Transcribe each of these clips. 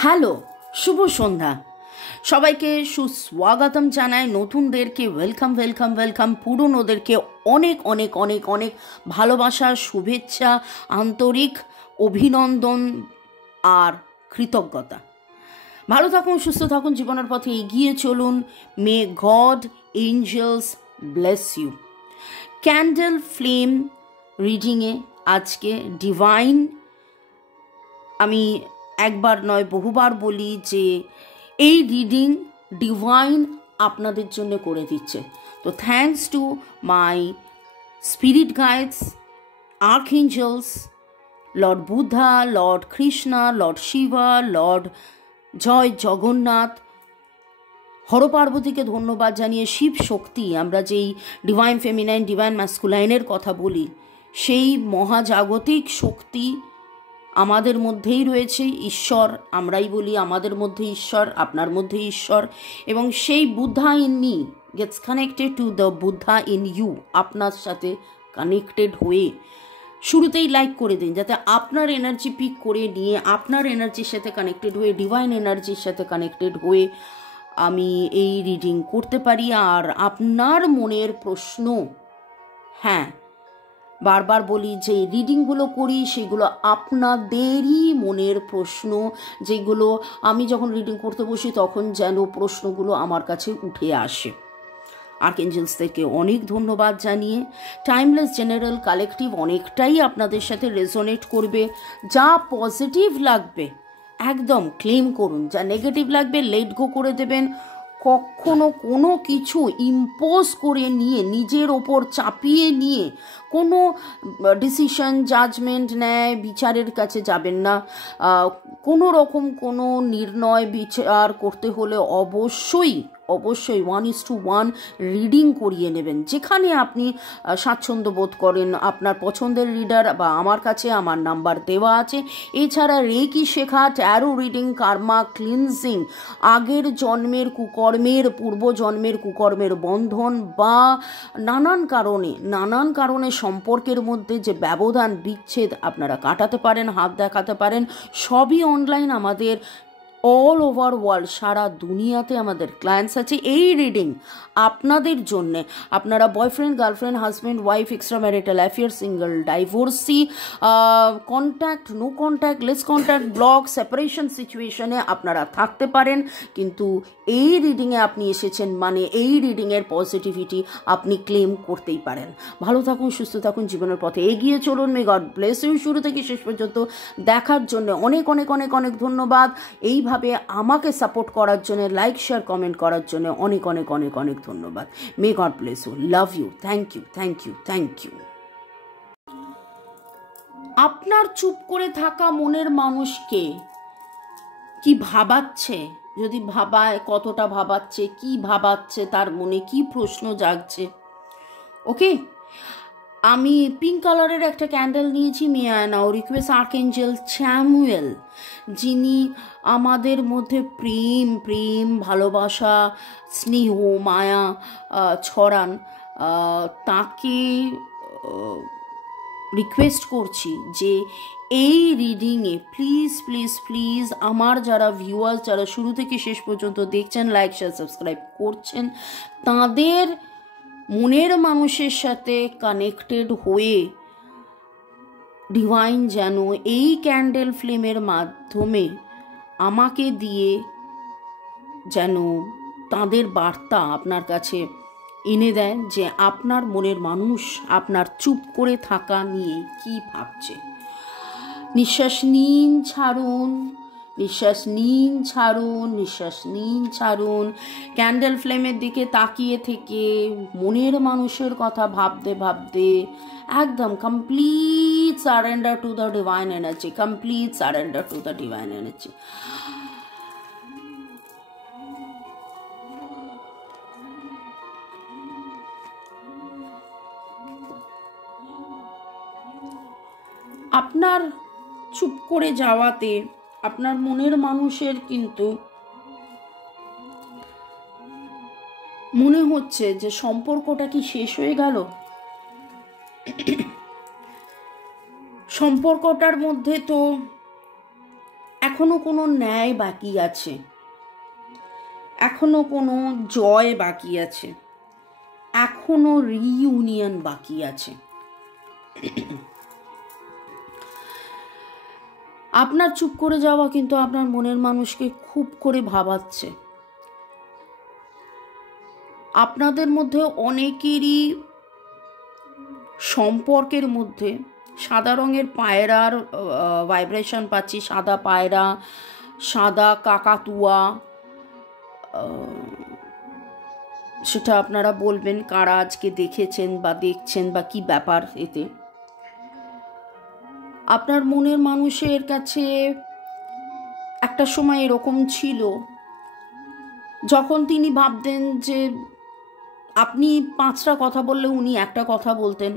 Hello, শুভ সন্ধ্যা। সবাইকে সুস্বাগতম জানাই। নতুনদেরকে ওয়েলকাম ওয়েলকাম ওয়েলকাম, পুরনোদেরকে অনেক অনেক অনেক অনেক ভালোবাসা, শুভেচ্ছা, আন্তরিক অভিনন্দন আর কৃতজ্ঞতা। ভালো থাকুন, সুস্থ থাকুন, জীবনের পথে এগিয়ে চলুন। May God angels bless you. Candle flame রিডিংয়ে আজকে ডিভাইন, আমি একবার নয় বহুবার বলি যে এই রিডিং ডিভাইন আপনাদের জন্য করে দিচ্ছে। তো thanks to my spirit guides, archangels, Lord Buddha, Lord Krishna, Lord Shiva, Lord Jai Jagannath, হরপার্বতীকে ধন্যবাদ জানিয়ে শিব শক্তি, আমরা যেই ডিভাইন ফেমিনাইন ডিভাইন ম্যাসকুলাইনের কথা বলি, সেই মহাজাগতিক শক্তি আমাদের মধ্যেই রয়েছে। ঈশ্বর আমরাই বলি, আমাদের মধ্যে ঈশ্বর, আপনার মধ্যে ঈশ্বর, এবং সেই Buddha in me gets connected to the Buddha in you. আপনার সাথে কানেক্টেড হয়ে শুরুতেই লাইক করে দিন, যাতে আপনার এনার্জি পিক করে নিয়ে আপনার এনার্জির সাথে কানেক্টেড হয়ে, ডিভাইন এনার্জির সাথে কানেক্টেড হয়ে আমি এই রিডিং করতে পারি। আর আপনার মনের প্রশ্ন, হ্যাঁ বারবার বলি যে রিডিংগুলো করি সেগুলো আপনাদেরই মনের প্রশ্ন, যেগুলো আমি যখন রিডিং করতে বসি তখন যেন প্রশ্নগুলো আমার কাছে উঠে আসে। আর্কএঞ্জেলসদেরকে অনেক ধন্যবাদ জানিয়ে, টাইমলেস জেনারেল কালেকটিভ অনেকটাই আপনাদের সাথে রেজোনেট করবে। যা পজিটিভ লাগবে একদম ক্লেম করুন, যা নেগেটিভ লাগবে লেট গো করে দেবেন। কখনো কোনো কিছু ইম্পোজ করে নিয়ে, নিজের ওপর চাপিয়ে নিয়ে কোনো ডিসিশন, জাজমেন্ট, ন্যায় বিচারের কাছে যাবেন না। কোনো রকম কোনো নির্ণয় বিচার করতে হলে অবশ্যই 1:1 রিডিং করিয়ে নেবেন, যেখানে আপনি স্বাচ্ছন্দ্য বোধ করেন। আপনার পছন্দের রিডার বা আমার কাছে আমার নাম্বার দেওয়া আছে। এছাড়া রেকি শেখা, ট্যারো রিডিং, কার্মা ক্লিনজিং, আগের জন্মের কুকর্মের, পূর্বজন্মের কুকর্মের বন্ধন বা নানান কারণে সম্পর্কের মধ্যে যে ব্যবধান, বিচ্ছেদ আপনারা কাটাতে পারেন, হাত দেখাতে পারেন। সবই অনলাইন, আমাদের অল ওভার ওয়ার্ল্ড, সারা দুনিয়াতে আমাদের ক্লায়েন্টস আছে। এই রিডিং আপনাদের জন্যে, আপনারা boyfriend, girlfriend, husband, wife, extra marital affair, single, divorcee, contact, no contact, less contact, block, separation সিচুয়েশনে আপনারা থাকতে পারেন, কিন্তু এই রিডিংয়ে আপনি এসেছেন মানে এই রিডিংয়ের পজিটিভিটি আপনি ক্লেম করতেই পারেন। ভালো থাকুন, সুস্থ থাকুন, জীবনের পথে এগিয়ে চলুন। May God bless you. শুরু থেকে শেষ পর্যন্ত দেখার জন্য অনেক অনেক অনেক অনেক ধন্যবাদ। এইভাবে আমাকে সাপোর্ট করার জন্য, লাইক শেয়ার কমেন্ট করার জন্য অনেক অনেক অনেক অনেক ধন্যবাদ। May God bless you, love you, thank you thank you thank you. আপনার চুপ করে থাকা মনের মানুষকে কি ভাবাচ্ছে, যদি ভাবায়, কতটা ভাবাচ্ছে, কি ভাবাচ্ছে, তার মনে কি প্রশ্ন জাগছে। ওকে, আমি পিঙ্ক কালারের একটা ক্যান্ডেল নিয়েছি। May I now request archangel Samuel, যিনি আমাদের মধ্যে প্রেম, ভালোবাসা, স্নেহ, মায়া ছড়ান, তাকে রিকোয়েস্ট করছি যে এই রিডিংয়ে প্লিজ প্লিজ প্লিজ আমার যারা ভিউয়ার্স, যারা শুরু থেকে শেষ পর্যন্ত দেখছেন, লাইক শেয়ার সাবস্ক্রাইব করছেন, তাদের মনের মানুষের সাথে কানেক্টেড হয়ে ডিভাইন যেন এই ক্যান্ডেল ফ্লেমের মাধ্যমে আমাকে দিয়ে যেন তাদের বার্তা আপনার কাছে এনে দেন, যে আপনার মনের মানুষ আপনার চুপ করে থাকা নিয়ে কি ভাবছে। নিঃশ্বাস নিন, ছাড়ুন, নিঃশ্বাস নিন, ছাড়ুন, নিঃশ্বাস নিন, ছাড়ুন। ক্যান্ডেল ফ্লেমের দিকে তাকিয়ে থেকে মনের মানুষের কথা ভাবতে ভাবতে একদম complete surrender to the divine energy, complete surrender to the divine energy. আপনার চুপ করে যাওয়াতে আপনার মনের মানুষের কিন্তু মনে হচ্ছে যে সম্পর্কটা কি শেষ হয়ে গেল। সম্পর্কটার মধ্যে তো এখনো কোনো ন্যায় বাকি আছে, এখনো কোনো জয় বাকি আছে, এখনো রিইউনিয়ন বাকি আছে। আপনার চুপ করে যাওয়া কিন্তু আপনার মনের মানুষকে খুব করে ভাবাচ্ছে। আপনাদের মধ্যে অনেকেরই সম্পর্কের মধ্যে সাদা রঙের পায়রার ভাইব্রেশন পাচ্ছি, সাদা পায়রা, সাদা কাকাতুয়া। সেটা আপনারা বলবেন কারা আজকে দেখেছেন বা দেখছেন বা কি ব্যাপার। এতে আপনার মনের মানুষের কাছে একটা সময় এরকম ছিল যখন তিনি ভাবতেন যে আপনি 5টা কথা বললে উনি একটা কথা বলতেন,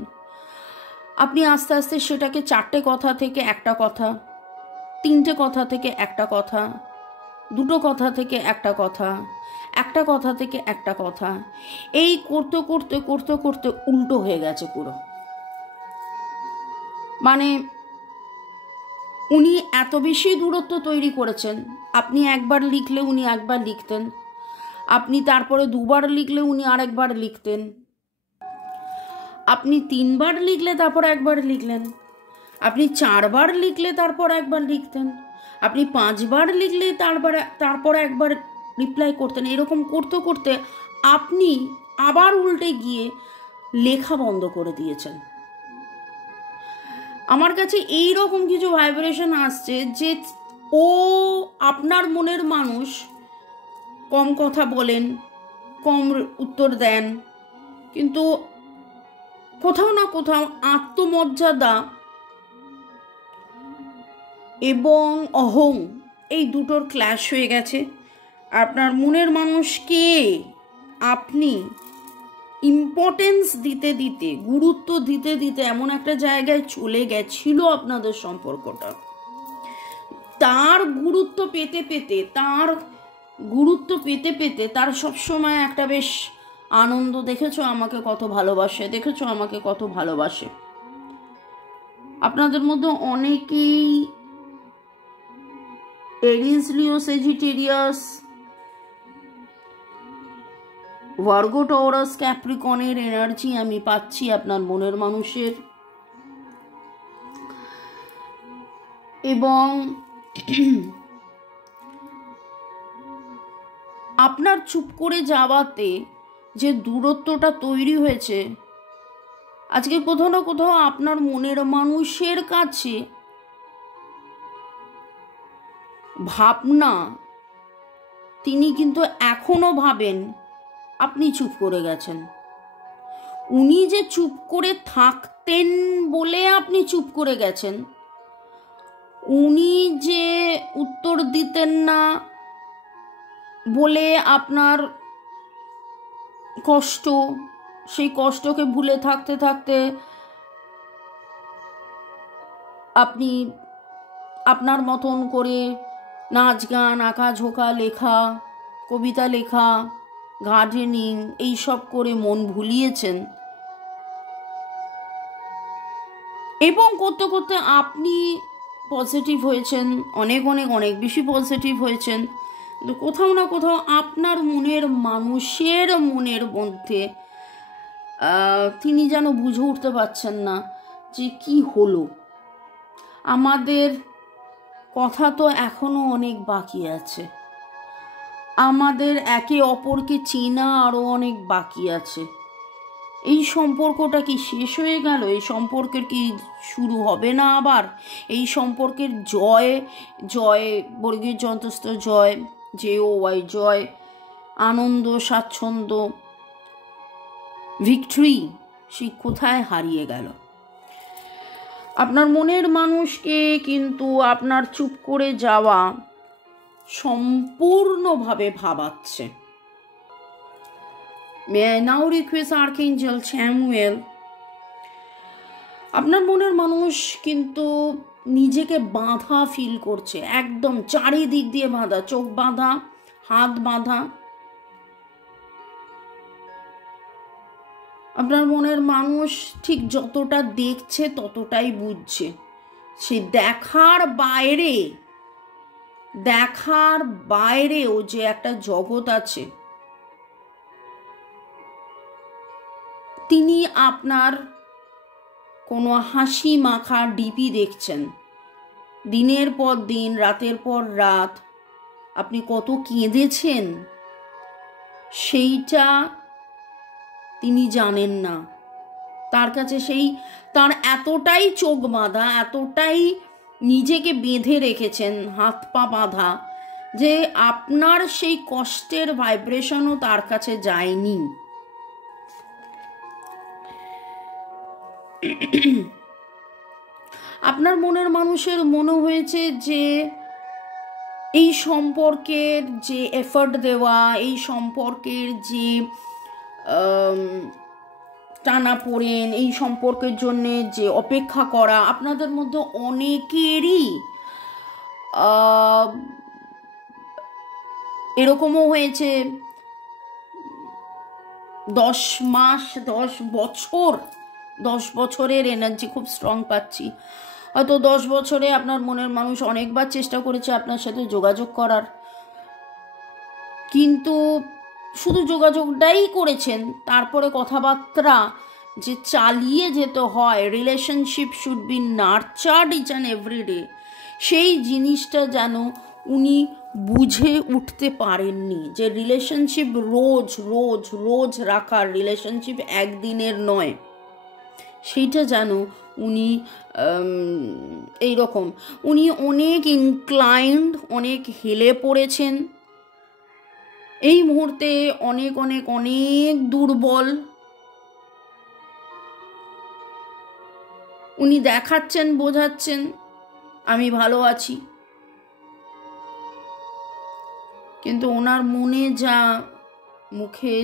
আপনি আস্তে আস্তে সেটাকে 4টে কথা থেকে একটা কথা, 3টে কথা থেকে একটা কথা, 2টো কথা থেকে একটা কথা, একটা কথা থেকে একটা কথা, এই করতে করতে করতে করতে উল্টো হয়ে গেছে পুরো। মানে উনি এত বেশি দূরত্ব তৈরি করেছেন, আপনি একবার লিখলে উনি একবার লিখতেন, আপনি তারপরে 2বার লিখলে উনি আরেকবার লিখতেন, আপনি 3বার লিখলে তারপর একবার লিখলেন, আপনি 4বার লিখলে তারপর একবার লিখতেন, আপনি 5বার লিখলে তারপর একবার রিপ্লাই করতেন। এরকম করতে করতে আপনি আবার উল্টে গিয়ে লেখা বন্ধ করে দিয়েছেন। আমার কাছে এই রকম কিছু ভাইব্রেশন আসছে যে ও আপনার মনের মানুষ কম কথা বলেন, কম উত্তর দেন, কিন্তু কোথাও না কোথাও আত্মমর্যাদা এবং অহং এই দুটোর ক্ল্যাশ হয়ে গেছে। আপনার মনের মানুষকে আপনি ইম্পর্টেন্স দিতে দিতে, গুরুত্ব দিতে দিতে এমন একটা জায়গায় চলে গেছিল আপনাদের সম্পর্কটা। তার গুরুত্ব পেতে পেতে তার সবসময় একটা বেশ আনন্দ, দেখেছো আমাকে কত ভালোবাসে, দেখেছো আমাকে কত ভালোবাসে। আপনাদের মধ্যে অনেকেই এরিস, লিও, সেজিটেরিয়াস, ভার্গো, টরাস, ক্যাপ্রিকনের এনার্জি আমি পাচ্ছি আপনার মনের মানুষের। এবং আপনার চুপ করে যাওয়াতে যে দূরত্বটা তৈরি হয়েছে, আজকে কোথাও না কোথাও আপনার মনের মানুষের কাছে ভাবনা, তিনি কিন্তু এখনো ভাবেন আপনি চুপ করে গেছেন। উনি যে চুপ করে থাকতেন বলে আপনি চুপ করে গেছেন, উনি যে উত্তর দিতেন না বলে আপনার কষ্ট, সেই কষ্টকে ভুলে থাকতে থাকতে আপনি আপনার মতন করে নাচ গান, আঁকা ঝোঁকা লেখা, কবিতা লেখা, গার্ডেনিং এইসব করে মন ভুলিয়েছেন। এবং করতে করতে আপনি পজিটিভ হয়েছেন, অনেক অনেক অনেক বেশি পজিটিভ হয়েছেন। কিন্তু কোথাও না কোথাও আপনার মনের মানুষের মনের মধ্যে তিনি যেন বুঝে উঠতে পারছেন না যে কি হলো। আমাদের কথা তো এখনো অনেক বাকি আছে, আমাদের একে অপরকে চেনা আরও অনেক বাকি আছে। এই সম্পর্কটা কি শেষ হয়ে গেল? এই সম্পর্কের কি শুরু হবে না আবার? এই সম্পর্কের জয়, জয় বর্গীয় যন্ত্রস্থ জয়, JOY জয়, আনন্দ, স্বাচ্ছন্দ্য, ভিক্টরি, সেই কোথায় হারিয়ে গেল? আপনার মনের মানুষকে কিন্তু আপনার চুপ করে যাওয়া সম্পূর্ণভাবে ভাবাচ্ছে। May I now request Archangel Chamuel, আপনার মনের মানুষ কিন্তু নিজেকে বাঁধা ফিল করছে, একদম চারিদিক দিয়ে বাঁধা, চোখ বাঁধা, হাত বাঁধা। আপনার মনের মানুষ ঠিক যতটা দেখছে ততটাই বুঝছে, সে দেখার বাইরে দেখার বাইরেও যে একটা জগৎ আছে, তিনি আপনার কোনো হাসি মাখা ডিপি দেখছেন, দিনের পর দিন, রাতের পর রাত আপনি কত কেঁদেছেন সেইটা তিনি জানেন না। তার কাছে তার এতটাই চোখ বাঁধা, এতটাই নিজেকে বেঁধে রেখেছেন, হাত পা বাঁধা, যে আপনার সেই কষ্টের ভাইব্রেশনও তার কাছে যায়নি। আপনার মনের মানুষের মনে হয়েছে যে এই সম্পর্কের যে এফর্ট দেওয়া, এই সম্পর্কের যে টানাপোড়েন, এই সম্পর্কের জন্য যে অপেক্ষা করা, আপনাদের মধ্যে অনেকেরই এরকমও হয়েছে 10 মাস, 10 বছরের এনার্জি খুব স্ট্রং পাচ্ছি। হয়তো 10 বছরে আপনার মনের মানুষ অনেকবার চেষ্টা করেছে আপনার সাথে যোগাযোগ করার, কিন্তু শুধু যোগাযোগটাই করেছেন, তারপরে কথাবার্তা যে চালিয়ে যেতে হয়, relationship should be nurtured each and every day, সেই জিনিসটা যেন উনি বুঝে উঠতে পারেননি। যে রিলেশনশিপ রোজ রোজ রোজ রাখার, রিলেশনশিপ একদিনের নয়, সেইটা যেন উনি এইরকম, উনি অনেক ইনক্লাইন্ড, অনেক হেলে পড়েছেন এই মুহূর্তে, অনেক অনেক অনেক দুর্বল। উনি দেখাচ্ছেন, বোঝাচ্ছেন আমি ভালো আছি, কিন্তু ওনার মনে যা, মুখে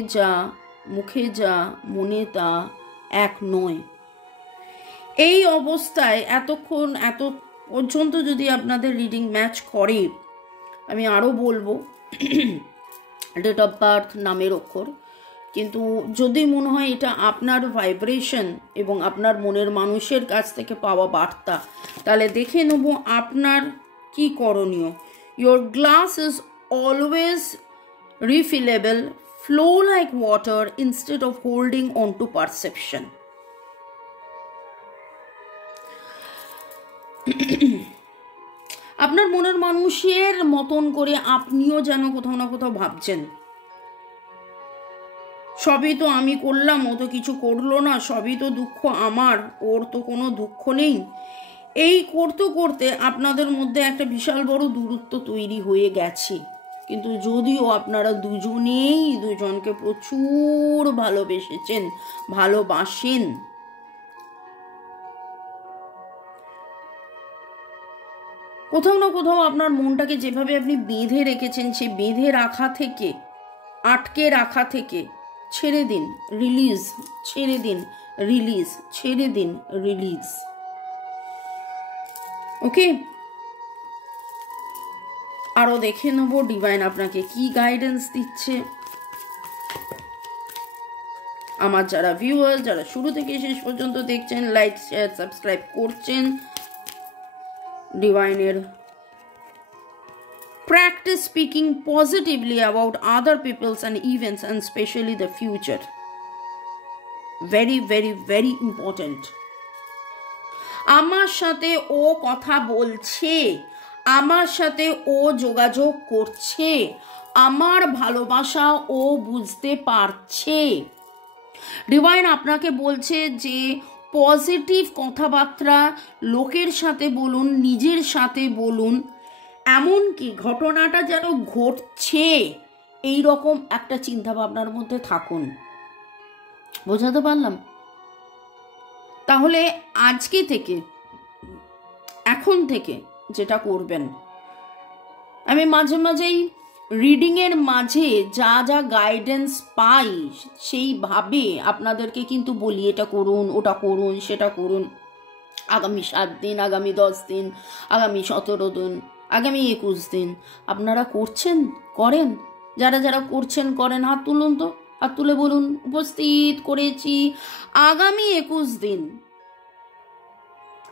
যা, মনে তা এক নয়। এই অবস্থায় এত পর্যন্ত যদি আপনাদের রিডিং ম্যাচ করে, আমি আরও বলবো ডেট অফ বার্থ, নামের অক্ষর, কিন্তু যদি মনে হয় এটা আপনার ভাইব্রেশন এবং আপনার মনের মানুষের কাছ থেকে পাওয়া বার্তা, তাহলে দেখে নেব আপনার কি করণীয়। Your glass is always refillable, flow like water instead of holding on to perception. আপনার মনের মানুষের মতন করে আপনিও যেন কোথাও না কোথাও ভাবছেন, সবই তো আমি করলাম, ও তো কিছু করলো না, সবই তো দুঃখ আমার, ওর তো কোনো দুঃখ নেই। এই করতে করতে আপনাদের মধ্যে একটা বিশাল বড় দূরত্ব তৈরি হয়ে গেছে। কিন্তু যদিও আপনারা দুজনেই দুজনকে প্রচুর ভালোবেসেছেন, ভালোবাসেন, কোথাও না কোথাও আপনার মনটাকে যেভাবে আপনি বেঁধে রেখেছেন, সেই বেঁধে রাখা থেকে, আটকে রাখা থেকে ছেড়ে দিন, রিলিজ, ছেড়ে দিন, রিলিজ, ছেড়ে দিন, রিলিজ। ওকে, আরো দেখে নেব ডিভাইন আপনাকে কি গাইডেন্স দিচ্ছে। আমার যারা ভিউয়ার্স, যারা শুরু থেকে শেষ পর্যন্ত দেখছেন, লাইক, শেয়ার, সাবস্ক্রাইব করছেন, ডিভাইনের practice speaking positively about other people's and events and especially the future. Very very very important. আমার সাথে ও কথা বলছে, আমার সাথে ও যোগাযোগ করছে, আমার ভালোবাসা ও বুঝতে পারছে। ডিভাইন আপনাকে বলছে যে পজিটিভ কথাবার্তা লোকের সাথে বলুন, নিজের সাথে বলুন, এমনকি ঘটনাটা যেন ঘটছে এই রকম একটা চিন্তা ভাবনার মধ্যে থাকুন। বোঝাতে পারলাম? তাহলে আজকে থেকে, এখন থেকে যেটা করবেন, আমি মাঝে মাঝেই রিডিংয়ের মাঝে যা যা গাইডেন্স পাই সেইভাবে আপনাদেরকে কিন্তু বলি, এটা করুন, ওটা করুন, সেটা করুন। আগামী 7 দিন, আগামী 10 দিন, আগামী 17 দিন, আগামী 21 দিন আপনারা করছেন, করেন? যারা যারা করছেন করেন, হাত তুলুন তো, হাত তুলে বলুন উপস্থিত করেছি। আগামী 21 দিন,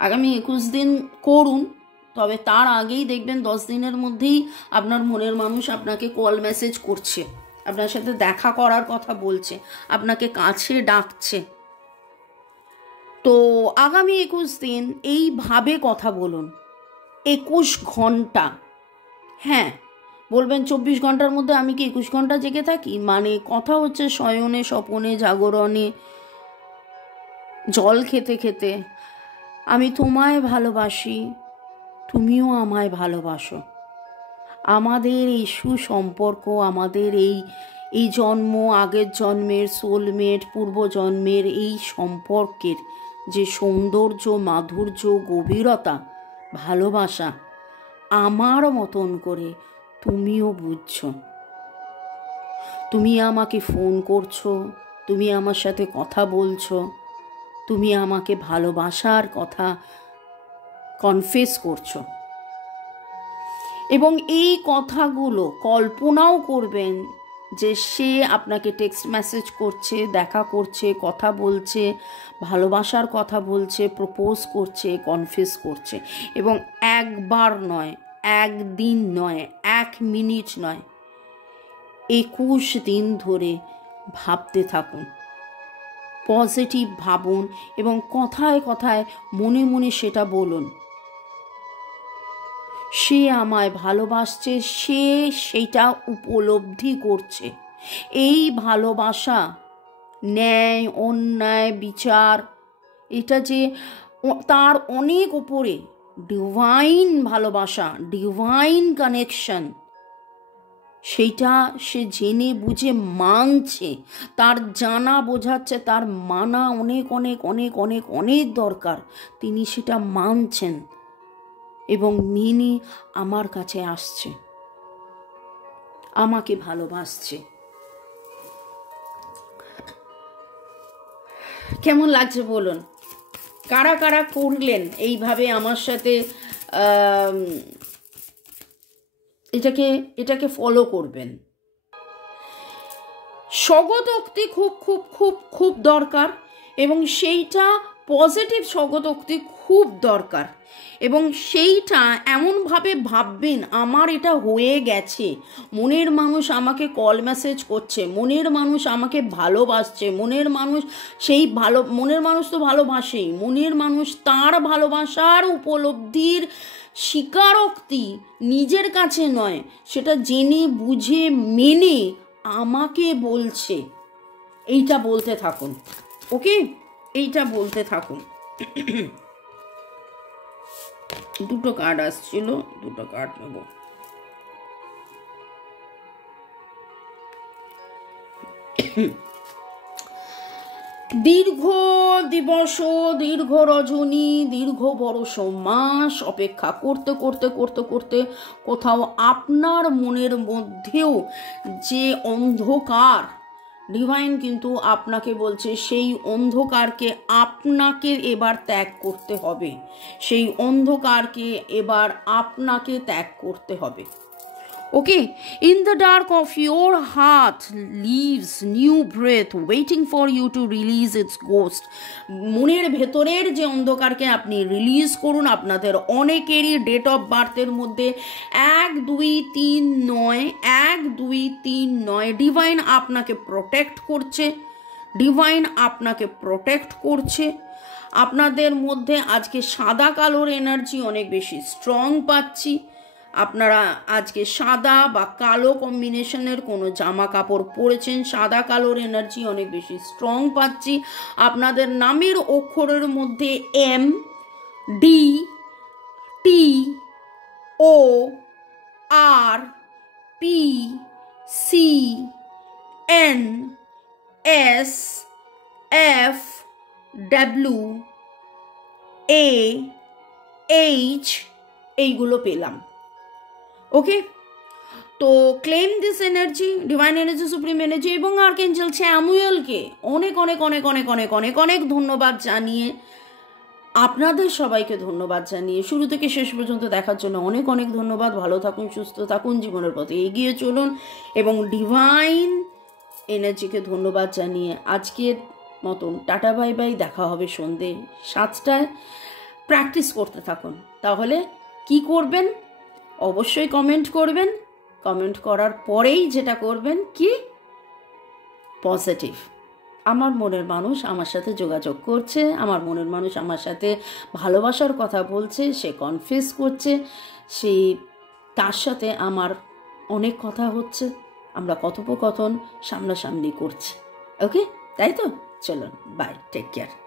আগামী 21 দিন করুন, তবে তার আগেই দেখবেন 10 দিনের মধ্যেই আপনার মনের মানুষ আপনাকে কল মেসেজ করছে, আপনার সাথে দেখা করার কথা বলছে, আপনাকে কাছে ডাকছে। তো আগামী 21 দিন এইভাবে কথা বলুন, 21 ঘন্টা। হ্যাঁ, বলবেন 24 ঘন্টার মধ্যে আমি কি 21 ঘন্টা জেগে থাকি? মানে কথা হচ্ছে শয়নে, স্বপনে, জাগরণে, জল খেতে খেতে। আমি তোমায় ভালোবাসি, তুমিও আমায় ভালোবাসো। আমাদের এই সুসম্পর্ক, আমাদের এই জন্ম, আগের জন্মের, সোলমেট, পূর্বজন্মের এই সম্পর্কের যে সৌন্দর্য, মাধুর্য, গভীরতা, ভালোবাসা, আমার মতন করে তুমিও বুঝছো। তুমি আমাকে ফোন করছো, তুমি আমার সাথে কথা বলছো, তুমি আমাকে ভালোবাসার কথা কনফেস করছো, এবং এই কথাগুলো কল্পনাও করবেন যে সে আপনাকে টেক্সট মেসেজ করছে, দেখা করছে, কথা বলছে, ভালোবাসার কথা বলছে, প্রপোজ করছে, কনফেস করছে। এবং একবার নয়, একদিন নয়, 1 মিনিট নয়, 21 দিন ধরে ভাবতে থাকুন, পজিটিভ ভাবুন এবং কথায় কথায় মনে মনে সেটা বলুন, সে আমায় ভালোবাসছে, সে সেটা উপলব্ধি করছে। এই ভালোবাসা, ন্যায়, অন্যায়, বিচার, এটা যে তার অনেক উপরে ডিভাইন ভালোবাসা, ডিভাইন কানেকশন, সেইটা সে জেনে বুঝে মানছে। তার জানা বোঝাচ্ছে তার মানা অনেক অনেক অনেক অনেক অনেক দরকার। তিনি সেটা মানছেন এবং মেনে আমার কাছে আসছে, আমাকে ভালোবাসছে। কেমন লাগছে বলুন? কারা কারা করলেন এইভাবে আমার সাথে, এটাকে ফলো করবেন। স্বগতোক্তি খুব খুব খুব খুব দরকার, এবং সেইটা পজিটিভ স্বগতোক্তি খুব দরকার, এবং সেইটা এমনভাবে ভাববেন, আমার এটা হয়ে গেছে, মনের মানুষ আমাকে কল মেসেজ করছে, মনের মানুষ আমাকে ভালোবাসছে, মনের মানুষ মনের মানুষ তো ভালোবাসেই, মনের মানুষ তার ভালোবাসার উপলব্ধির স্বীকারোক্তি নিজের কাছে নয়, সেটা জেনে বুঝে মেনে আমাকে বলছে। এইটা বলতে থাকুন, ওকে? এইটা বলতে থাকুন। 2টো কার্ড আসছিল, 2টো কার্ড নেব। দীর্ঘ দিবস, দীর্ঘ রজনী, দীর্ঘ বরষ মাস অপেক্ষা করতে করতে করতে করতে কোথাও আপনার মনের মধ্যেও যে অন্ধকার, ডিভাইন কিন্তু আপনাকে বলছে সেই অন্ধকারকে আপনাকে এবার ত্যাগ করতে হবে, সেই অন্ধকারকে এবার আপনাকে ত্যাগ করতে হবে। Okay, in the dark of your heart lives new breath waiting for you to release its ghost. মনের ভেতরের যে অন্ধকারকে আপনি রিলিজ করুন। আপনাদের অনেকেরই ডেট অফ বার্থের মধ্যে 1, 2, 3, 9, 1, 2, 3, 9। ডিভাইন আপনাকে প্রোটেক্ট করছে, ডিভাইন আপনাকে প্রোটেক্ট করছে। আপনাদের মধ্যে আজকে সাদা কালোর এনার্জি অনেক বেশি স্ট্রং পাচ্ছি। আপনারা আজকে সাদা বা কালো কম্বিনেশনের কোনো জামা কাপড় পরেছেন, সাদা কালোর এনার্জি অনেক বেশি স্ট্রং পাচ্ছি। আপনাদের নামের অক্ষরের মধ্যে M, D, T, O, R, P, C, N, S, F, W, A, H এইগুলো পেলাম। ওকে, তো claim this energy, divine energy, supreme energy এবং আর্কেঞ্জেল স্যামুয়েলকে অনেক অনেক অনেক অনেক অনেক অনেক অনেক ধন্যবাদ জানিয়ে, আপনাদের সবাইকে ধন্যবাদ জানিয়ে শুরু থেকে শেষ পর্যন্ত দেখার জন্য অনেক অনেক ধন্যবাদ। ভালো থাকুন, সুস্থ থাকুন, জীবনের পথে এগিয়ে চলুন এবং ডিভাইন এনার্জিকে ধন্যবাদ জানিয়ে আজকের মতন টাটা বাই বাই। দেখা হবে সন্ধে 7টায়। প্র্যাকটিস করতে থাকুন, তাহলে কি করবেন অবশ্যই কমেন্ট করবেন। কমেন্ট করার পরেই যেটা করবেন কি, পজিটিভ। আমার মনের মানুষ আমার সাথে যোগাযোগ করছে, আমার মনের মানুষ আমার সাথে ভালোবাসার কথা বলছে, সে কনফেস করছে, সেই তার সাথে আমার অনেক কথা হচ্ছে, আমরা কথোপকথন সামনাসামনি করছি। ওকে, তাই তো? চলুন, বাই, টেক কেয়ার।